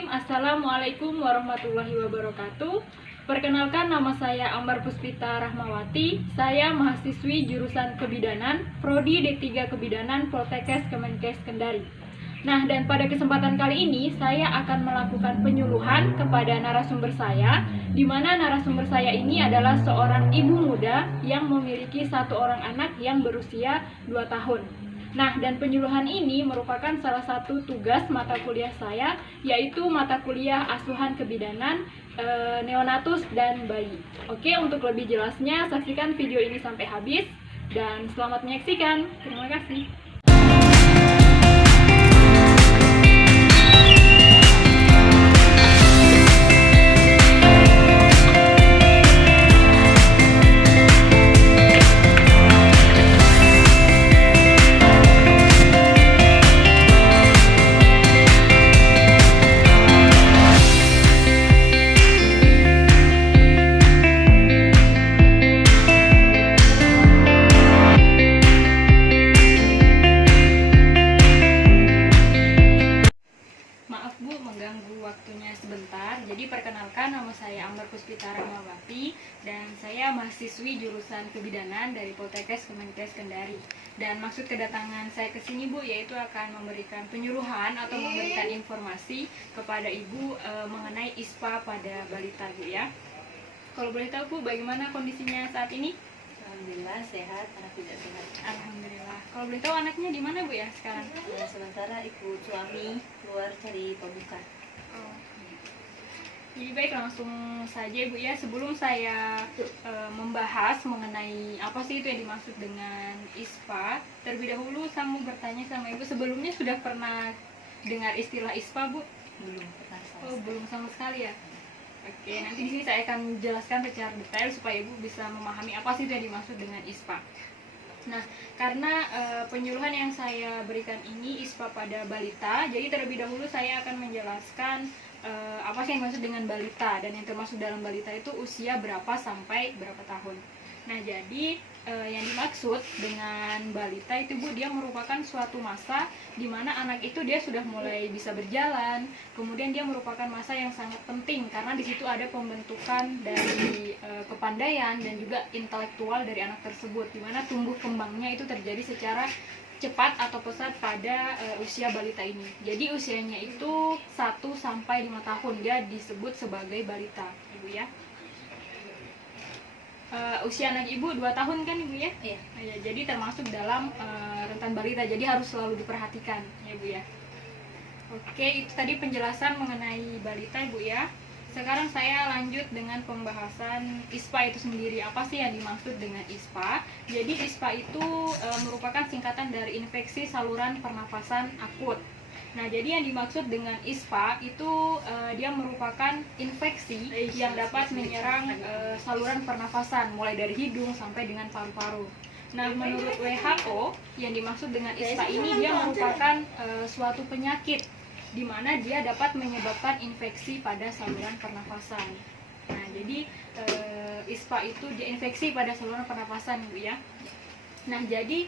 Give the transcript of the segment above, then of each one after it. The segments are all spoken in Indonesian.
Bismillahirrahmanirrahim. Assalamualaikum warahmatullahi wabarakatuh. Perkenalkan, nama saya Ambar Puspita Rahmawati. Saya mahasiswi jurusan Kebidanan, Prodi D3 Kebidanan Poltekkes Kemenkes Kendari. Nah, dan pada kesempatan kali ini saya akan melakukan penyuluhan kepada narasumber saya, di mana narasumber saya ini adalah seorang ibu muda yang memiliki satu orang anak yang berusia 2 tahun. Nah, dan penyuluhan ini merupakan salah satu tugas mata kuliah saya, yaitu mata kuliah asuhan kebidanan, neonatus, dan bayi. Oke, untuk lebih jelasnya saksikan video ini sampai habis, dan selamat menyaksikan. Terima kasih. Waktunya sebentar. Jadi perkenalkan, nama saya Ambar Puspita Rahmawati dan saya mahasiswi jurusan Kebidanan dari Poltekkes Kemenkes Kendari. Dan maksud kedatangan saya ke sini, Bu, yaitu akan memberikan penyuluhan atau memberikan informasi kepada Ibu mengenai ISPA pada balita, Bu, ya. Kalau boleh tahu, Bu, bagaimana kondisinya saat ini? Alhamdulillah sehat, anak tidak sehat. Alhamdulillah. Kalau boleh tahu anaknya di mana, Bu, ya, sekarang? Ya, sementara ikut suami keluar cari pembuka. Oh. Jadi baik, langsung saja, Bu, ya. Sebelum saya membahas mengenai apa sih itu yang dimaksud dengan ISPA, terlebih dahulu saya mau bertanya sama Ibu, sebelumnya sudah pernah dengar istilah ISPA, Bu? Belum pernah sama Oh, belum sama sekali, ya. Oke, nanti di sini saya akan menjelaskan secara detail supaya Ibu bisa memahami apa sih itu yang dimaksud dengan ISPA. Nah, karena penyuluhan yang saya berikan ini ISPA pada balita, jadi terlebih dahulu saya akan menjelaskan apa sih yang dimaksud dengan balita, dan yang termasuk dalam balita itu usia berapa sampai berapa tahun. Nah, jadi yang dimaksud dengan balita itu, Bu, dia merupakan suatu masa di mana anak itu dia sudah mulai bisa berjalan, kemudian dia merupakan masa yang sangat penting karena di situ ada pembentukan dari kepandaian dan juga intelektual dari anak tersebut, di mana tumbuh kembangnya itu terjadi secara cepat atau pesat pada usia balita ini. Jadi usianya itu 1 sampai 5 tahun dia disebut sebagai balita, Ibu, ya. Usia anak Ibu 2 tahun kan, Ibu, ya? Iya. Ya, jadi termasuk dalam rentan balita, jadi harus selalu diperhatikan, ya, Ibu, ya. Oke, itu tadi penjelasan mengenai balita, Ibu, ya. Sekarang saya lanjut dengan pembahasan ISPA itu sendiri. Apa sih yang dimaksud dengan ISPA? Jadi ISPA itu merupakan singkatan dari infeksi saluran pernafasan akut. Nah, jadi yang dimaksud dengan ISPA itu dia merupakan infeksi yang dapat menyerang saluran pernafasan mulai dari hidung sampai dengan paru-paru. Nah, menurut WHO yang dimaksud dengan ISPA ini dia merupakan suatu penyakit di mana dia dapat menyebabkan infeksi pada saluran pernafasan. Nah, jadi ISPA itu dia infeksi pada saluran pernafasan, Bu, ya. Nah, jadi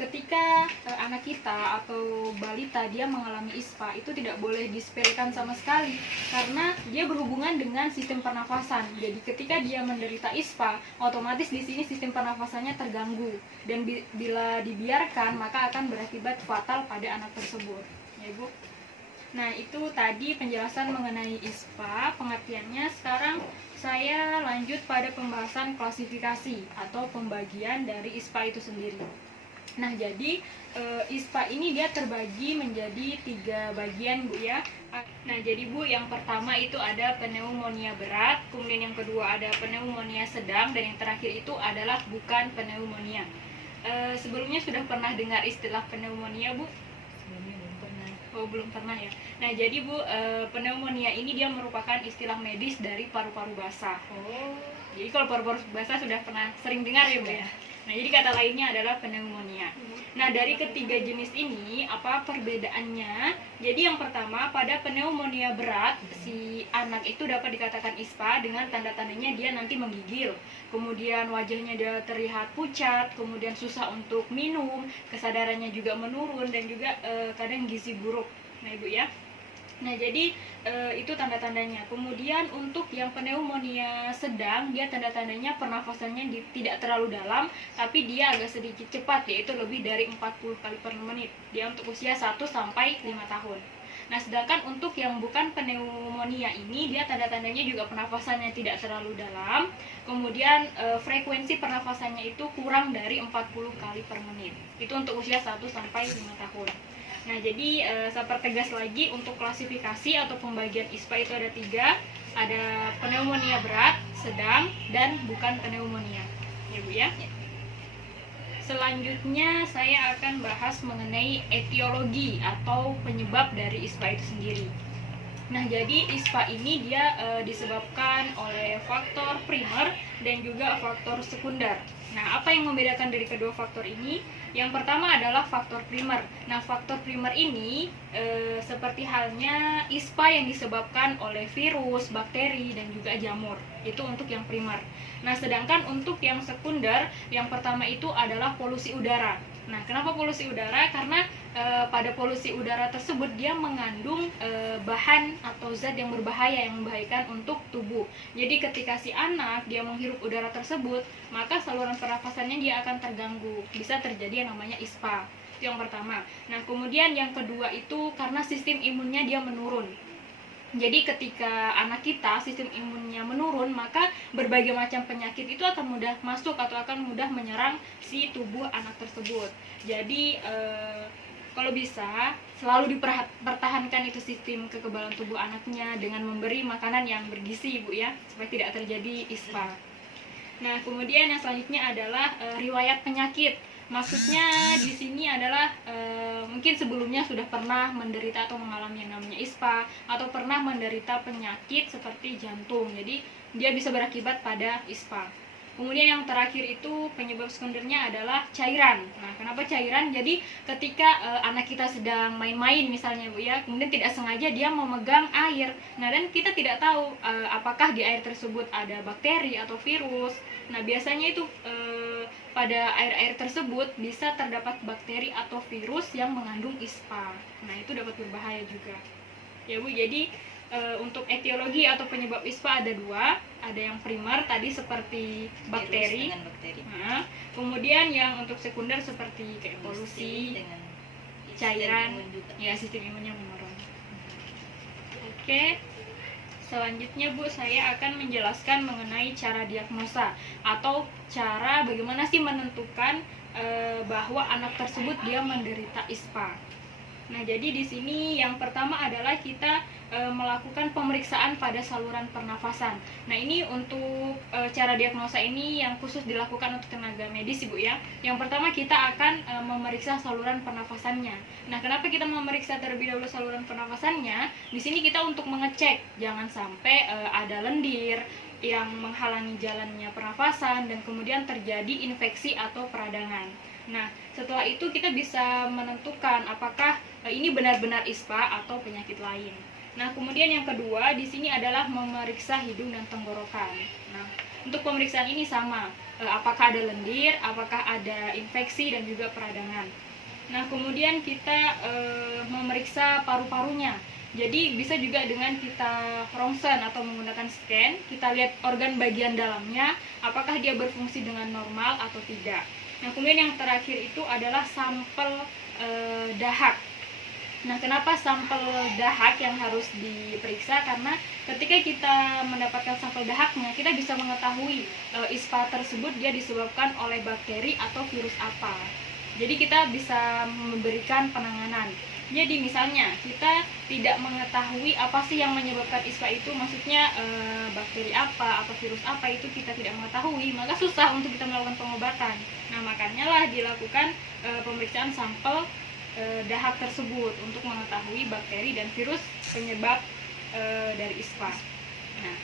ketika anak kita atau balita dia mengalami ISPA itu tidak boleh disepelekan sama sekali karena dia berhubungan dengan sistem pernafasan. Jadi ketika dia menderita ISPA, otomatis di sini sistem pernafasannya terganggu dan bila dibiarkan maka akan berakibat fatal pada anak tersebut, ya, Bu. Nah, itu tadi penjelasan mengenai ISPA, pengertiannya. Sekarang saya lanjut pada pembahasan klasifikasi atau pembagian dari ISPA itu sendiri. Nah, jadi ISPA ini dia terbagi menjadi 3 bagian, Bu, ya. Nah, jadi, Bu, yang pertama itu ada pneumonia berat, kemudian yang kedua ada pneumonia sedang, dan yang terakhir itu adalah bukan pneumonia. Sebelumnya sudah pernah dengar istilah pneumonia, Bu? Oh, belum pernah, ya. Nah, jadi, Bu, pneumonia ini dia merupakan istilah medis dari paru-paru basah. Oh. Jadi kalau paru-paru basah sudah pernah sering dengar, ya, Bu, ya. Nah, jadi kata lainnya adalah pneumonia. Nah, dari ketiga jenis ini apa perbedaannya? Jadi yang pertama, pada pneumonia berat si anak itu dapat dikatakan ISPA dengan tanda-tandanya dia nanti menggigil, kemudian wajahnya dia terlihat pucat, kemudian susah untuk minum, kesadarannya juga menurun, dan juga kadang gizi buruk. Nah, Ibu, ya. Nah, jadi itu tanda-tandanya. Kemudian untuk yang pneumonia sedang, dia tanda-tandanya pernafasannya tidak terlalu dalam, tapi dia agak sedikit cepat, yaitu lebih dari 40 kali per menit. Dia untuk usia 1 sampai 5 tahun. Nah, sedangkan untuk yang bukan pneumonia ini, dia tanda-tandanya juga pernafasannya tidak terlalu dalam, kemudian frekuensi pernafasannya itu kurang dari 40 kali per menit. Itu untuk usia 1 sampai 5 tahun. Nah, jadi saya pertegas lagi, untuk klasifikasi atau pembagian ISPA itu ada 3. Ada pneumonia berat, sedang, dan bukan pneumonia. Ya, Bu ya. Selanjutnya saya akan bahas mengenai etiologi atau penyebab dari ISPA itu sendiri. Nah, jadi ISPA ini dia disebabkan oleh faktor primer dan juga faktor sekunder. Nah, apa yang membedakan dari kedua faktor ini? Yang pertama adalah faktor primer. Nah, faktor primer ini seperti halnya ISPA yang disebabkan oleh virus, bakteri, dan juga jamur. Itu untuk yang primer. Nah, sedangkan untuk yang sekunder, yang pertama itu adalah polusi udara. Nah, kenapa polusi udara? Karena pada polusi udara tersebut dia mengandung bahan atau zat yang berbahaya, yang membahayakan untuk tubuh. Jadi ketika si anak dia menghirup udara tersebut, maka saluran pernafasannya dia akan terganggu. Bisa terjadi yang namanya ISPA. Itu yang pertama. Nah, kemudian yang kedua itu karena sistem imunnya dia menurun. Jadi ketika anak kita sistem imunnya menurun, maka berbagai macam penyakit itu akan mudah masuk atau akan mudah menyerang si tubuh anak tersebut. Jadi kalau bisa selalu dipertahankan itu sistem kekebalan tubuh anaknya dengan memberi makanan yang bergizi, Bu ya, supaya tidak terjadi ISPA. Nah, kemudian yang selanjutnya adalah riwayat penyakit. Maksudnya di sini adalah mungkin sebelumnya sudah pernah menderita atau mengalami yang namanya ISPA, atau pernah menderita penyakit seperti jantung. Jadi dia bisa berakibat pada ISPA. Kemudian yang terakhir itu penyebab sekundernya adalah cairan. Nah, kenapa cairan? Jadi ketika anak kita sedang main-main misalnya, Bu ya, kemudian tidak sengaja dia memegang air. Nah, dan kita tidak tahu apakah di air tersebut ada bakteri atau virus. Nah, biasanya itu pada air-air tersebut bisa terdapat bakteri atau virus yang mengandung ISPA. Nah, itu dapat berbahaya juga. Ya, Bu, jadi untuk etiologi atau penyebab ISPA ada 2. Ada yang primer tadi seperti bakteri. Nah, kemudian yang untuk sekunder seperti kayak polusi, dengan cairan, juga. ya sistem imunnya menurun. Oke. Selanjutnya, Bu, saya akan menjelaskan mengenai cara diagnosa atau cara bagaimana sih menentukan bahwa anak tersebut dia menderita ISPA. Nah, jadi di sini yang pertama adalah kita melakukan pemeriksaan pada saluran pernafasan. Nah, ini untuk cara diagnosa ini yang khusus dilakukan untuk tenaga medis, Ibu ya. Yang pertama kita akan memeriksa saluran pernafasannya. Nah, kenapa kita memeriksa terlebih dahulu saluran pernafasannya? Di sini kita untuk mengecek jangan sampai ada lendir yang menghalangi jalannya pernafasan dan kemudian terjadi infeksi atau peradangan. Nah, setelah itu kita bisa menentukan apakah ini benar-benar ISPA atau penyakit lain. Nah, kemudian yang kedua di sini adalah memeriksa hidung dan tenggorokan. Nah, untuk pemeriksaan ini sama, apakah ada lendir, apakah ada infeksi dan juga peradangan. Nah, kemudian kita memeriksa paru-parunya. Jadi bisa juga dengan kita ronsen atau menggunakan scan, kita lihat organ bagian dalamnya, apakah dia berfungsi dengan normal atau tidak. Nah, kemudian yang terakhir itu adalah sampel dahak. Nah, kenapa sampel dahak yang harus diperiksa? Karena ketika kita mendapatkan sampel dahaknya, kita bisa mengetahui ISPA tersebut dia disebabkan oleh bakteri atau virus apa. Jadi kita bisa memberikan penanganan. Jadi misalnya kita tidak mengetahui apa sih yang menyebabkan ISPA itu, maksudnya bakteri apa atau virus apa itu kita tidak mengetahui, maka susah untuk kita melakukan pengobatan. Nah, makanya lah dilakukan pemeriksaan sampel dahak tersebut untuk mengetahui bakteri dan virus penyebab dari ISPA. Nah,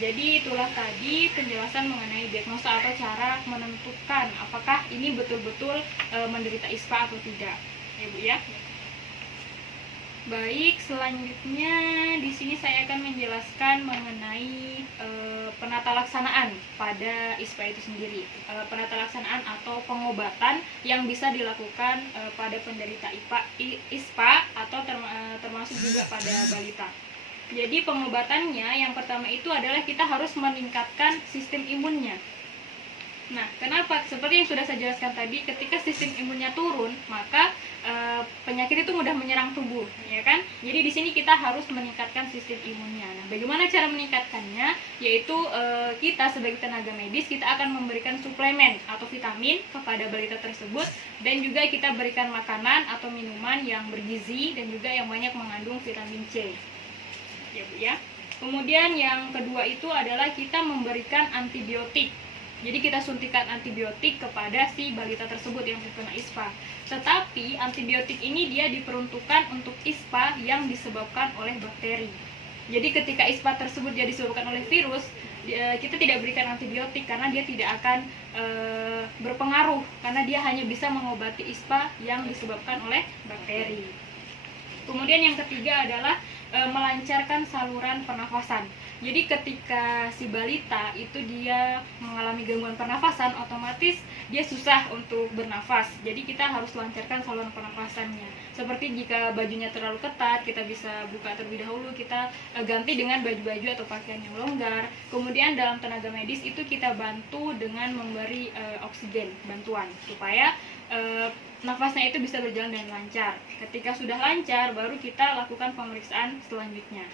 jadi itulah tadi penjelasan mengenai diagnosa atau cara menentukan apakah ini betul-betul menderita ISPA atau tidak, ya Bu ya. Baik, selanjutnya di sini saya akan menjelaskan mengenai penatalaksanaan pada ISPA itu sendiri. Penatalaksanaan atau pengobatan yang bisa dilakukan pada penderita ISPA atau termasuk juga pada balita. Jadi pengobatannya yang pertama itu adalah kita harus meningkatkan sistem imunnya. Nah, kenapa? Seperti yang sudah saya jelaskan tadi, ketika sistem imunnya turun, maka penyakit itu mudah menyerang tubuh, ya kan? Jadi di sini kita harus meningkatkan sistem imunnya. Nah, bagaimana cara meningkatkannya? Yaitu kita sebagai tenaga medis kita akan memberikan suplemen atau vitamin kepada balita tersebut, dan juga kita berikan makanan atau minuman yang bergizi dan juga yang banyak mengandung vitamin C. Ya, Bu ya. Kemudian yang kedua itu adalah kita memberikan antibiotik. Jadi kita suntikan antibiotik kepada si balita tersebut yang terkena ISPA. Tetapi antibiotik ini dia diperuntukkan untuk ISPA yang disebabkan oleh bakteri. Jadi ketika ISPA tersebut dia disebabkan oleh virus, kita tidak berikan antibiotik karena dia tidak akan berpengaruh, karena dia hanya bisa mengobati ISPA yang disebabkan oleh bakteri. Kemudian yang ketiga adalah melancarkan saluran pernafasan. Jadi ketika si balita itu dia mengalami gangguan pernafasan, otomatis dia susah untuk bernafas. Jadi kita harus lancarkan saluran pernafasannya. Seperti jika bajunya terlalu ketat, kita bisa buka terlebih dahulu, kita ganti dengan baju-baju atau pakaian yang longgar. Kemudian dalam tenaga medis itu kita bantu dengan memberi oksigen, bantuan, supaya nafasnya itu bisa berjalan dengan lancar. Ketika sudah lancar, baru kita lakukan pemeriksaan selanjutnya.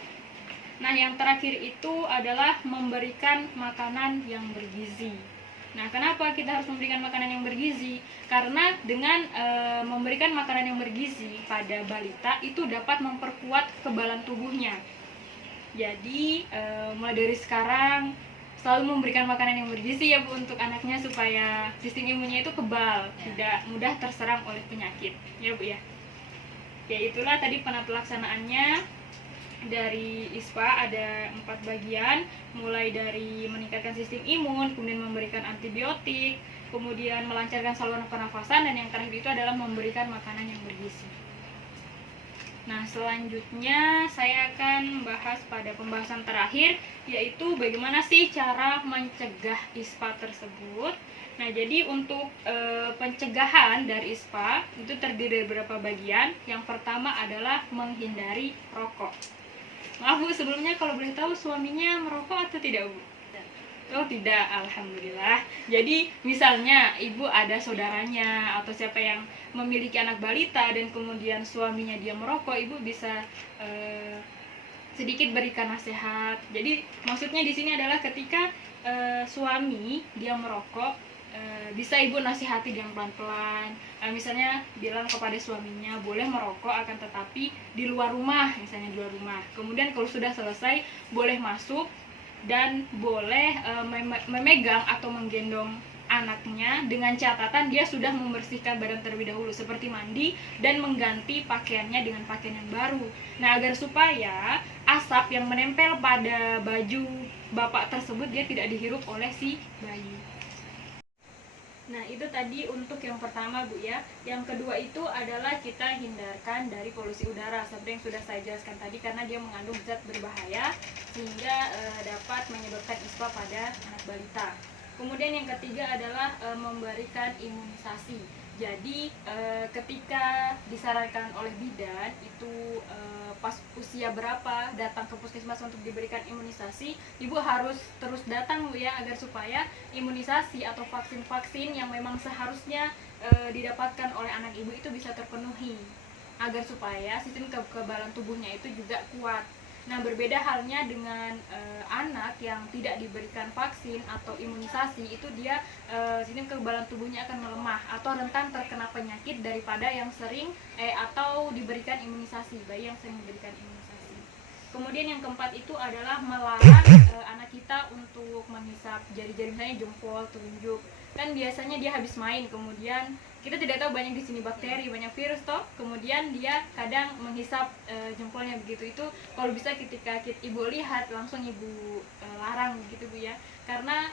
Nah, yang terakhir itu adalah memberikan makanan yang bergizi. Nah, kenapa kita harus memberikan makanan yang bergizi? Karena dengan memberikan makanan yang bergizi pada balita itu dapat memperkuat kekebalan tubuhnya. Jadi, mulai dari sekarang selalu memberikan makanan yang bergizi ya Bu untuk anaknya, supaya sistem imunnya itu kebal, tidak mudah terserang oleh penyakit. Ya Bu ya. Ya, itulah tadi penatalaksanaannya. Dari ISPA ada 4 bagian, mulai dari meningkatkan sistem imun, kemudian memberikan antibiotik, kemudian melancarkan saluran pernafasan, dan yang terakhir itu adalah memberikan makanan yang bergizi. Nah, selanjutnya saya akan bahas pada pembahasan terakhir, yaitu bagaimana sih cara mencegah ISPA tersebut. Nah, jadi untuk pencegahan dari ISPA itu terdiri dari beberapa bagian. Yang pertama adalah menghindari rokok. Maaf Bu, sebelumnya kalau boleh tahu suaminya merokok atau tidak Bu? Oh tidak, alhamdulillah. Jadi misalnya ibu ada saudaranya atau siapa yang memiliki anak balita dan kemudian suaminya dia merokok, ibu bisa sedikit berikan nasihat. Jadi maksudnya di sini adalah ketika suami dia merokok, bisa ibu nasihati dengan pelan-pelan. Misalnya bilang kepada suaminya boleh merokok, akan tetapi di luar rumah, misalnya di luar rumah. Kemudian kalau sudah selesai boleh masuk dan boleh memegang atau menggendong anaknya dengan catatan dia sudah membersihkan badan terlebih dahulu, seperti mandi dan mengganti pakaiannya dengan pakaian yang baru. Nah, agar supaya asap yang menempel pada baju bapak tersebut dia tidak dihirup oleh si bayi. Nah, itu tadi untuk yang pertama Bu ya. Yang kedua itu adalah kita hindarkan dari polusi udara, seperti yang sudah saya jelaskan tadi, karena dia mengandung zat berbahaya sehingga dapat menyebabkan ISPA pada anak balita. Kemudian yang ketiga adalah memberikan imunisasi. Jadi ketika disarankan oleh bidan itu pas usia berapa datang ke puskesmas untuk diberikan imunisasi, ibu harus terus datang Bu ya, agar supaya imunisasi atau vaksin-vaksin yang memang seharusnya didapatkan oleh anak ibu itu bisa terpenuhi, agar supaya sistem kekebalan tubuhnya itu juga kuat. Nah, berbeda halnya dengan anak yang tidak diberikan vaksin atau imunisasi, itu dia sistem kekebalan tubuhnya akan melemah atau rentan terkena penyakit daripada yang sering atau diberikan imunisasi, bayi yang sering diberikan imunisasi. Kemudian yang keempat itu adalah melarang anak kita untuk menghisap jari-jari, misalnya jempol, telunjuk. Kan biasanya dia habis main, kemudian kita tidak tahu banyak di sini bakteri, banyak virus toh. Kemudian dia kadang menghisap jempolnya begitu. Itu kalau bisa ketika ibu lihat langsung ibu larang begitu Bu ya. Karena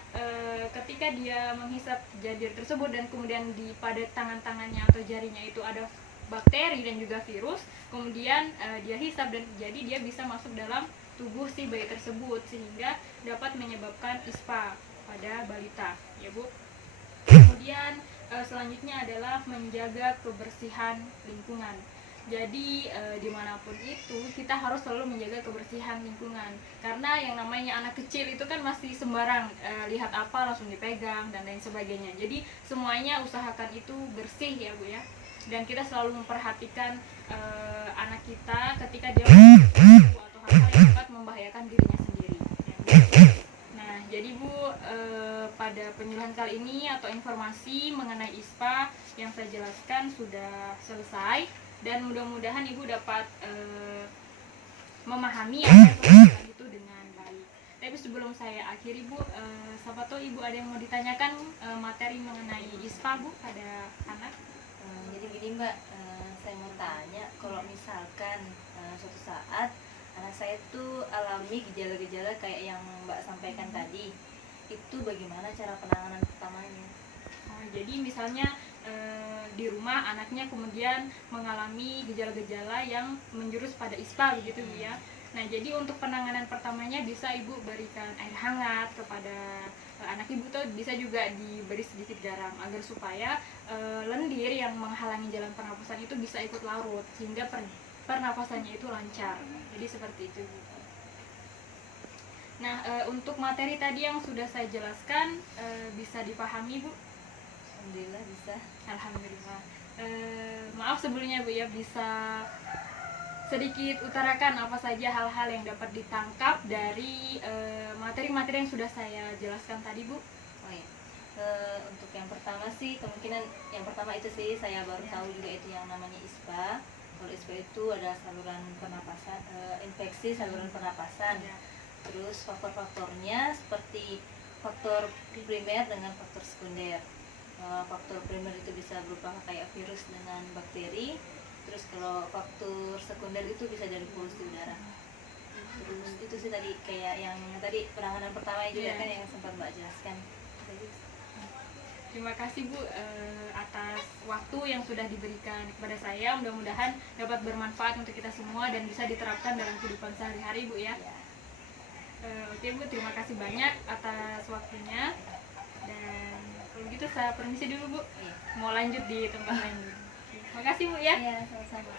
ketika dia menghisap jari tersebut dan kemudian pada tangan-tangannya atau jarinya itu ada bakteri dan juga virus, kemudian dia hisap dan jadi dia bisa masuk dalam tubuh si bayi tersebut sehingga dapat menyebabkan ISPA pada balita, ya Bu. Kemudian selanjutnya adalah menjaga kebersihan lingkungan. Jadi dimanapun itu kita harus selalu menjaga kebersihan lingkungan, karena yang namanya anak kecil itu kan masih sembarang lihat apa langsung dipegang dan lain sebagainya. Jadi semuanya usahakan itu bersih ya Bu ya, dan kita selalu memperhatikan anak kita ketika dia atau hal-hal yang dapat membahayakan dirinya sendiri ya, Bu. Nah jadi Bu, pada penyuluhan kali ini atau informasi mengenai ISPA yang saya jelaskan sudah selesai, dan mudah-mudahan Ibu dapat memahami apa yang itu dengan baik. Tapi sebelum saya akhiri Bu, siapa tahu Ibu ada yang mau ditanyakan materi mengenai ISPA Bu pada anak. Jadi gini Mbak, saya mau tanya, kalau misalkan suatu saat anak saya tuh alami gejala-gejala kayak yang Mbak sampaikan tadi, itu bagaimana cara penanganan pertamanya? Jadi misalnya di rumah anaknya kemudian mengalami gejala-gejala yang menjurus pada ISPA begitu Bu ya. Nah jadi untuk penanganan pertamanya bisa Ibu berikan air hangat kepada anak Ibu, tuh bisa juga diberi sedikit garam agar supaya lendir yang menghalangi jalan pernapasan itu bisa ikut larut sehingga pernapasannya itu lancar. Jadi seperti itu Bu. Nah untuk materi tadi yang sudah saya jelaskan bisa dipahami Bu? Alhamdulillah bisa. Alhamdulillah. Maaf sebelumnya Bu ya, bisa sedikit utarakan apa saja hal-hal yang dapat ditangkap dari materi-materi yang sudah saya jelaskan tadi Bu? Oh ya, untuk yang pertama sih kemungkinan yang pertama itu sih saya baru tahu juga itu yang namanya ISPA. Kalau ISPA itu ada saluran pernapasan, infeksi saluran pernapasan. Terus faktor-faktornya seperti faktor primer dengan faktor sekunder. Faktor primer itu bisa berupa kayak virus dengan bakteri. Terus kalau faktor sekunder itu bisa dari polusi udara. Terus itu sih tadi kayak yang tadi penanganan pertama juga kan yang sempat Mbak jelaskan. Terima kasih Bu atas waktu yang sudah diberikan kepada saya. Mudah-mudahan dapat bermanfaat untuk kita semua dan bisa diterapkan dalam kehidupan sehari-hari Bu ya. Oke Bu, terima kasih banyak atas waktunya. Dan kalau gitu saya permisi dulu Bu. Mau lanjut di tempat lain. Terima kasih Bu ya. Iya, sama-sama.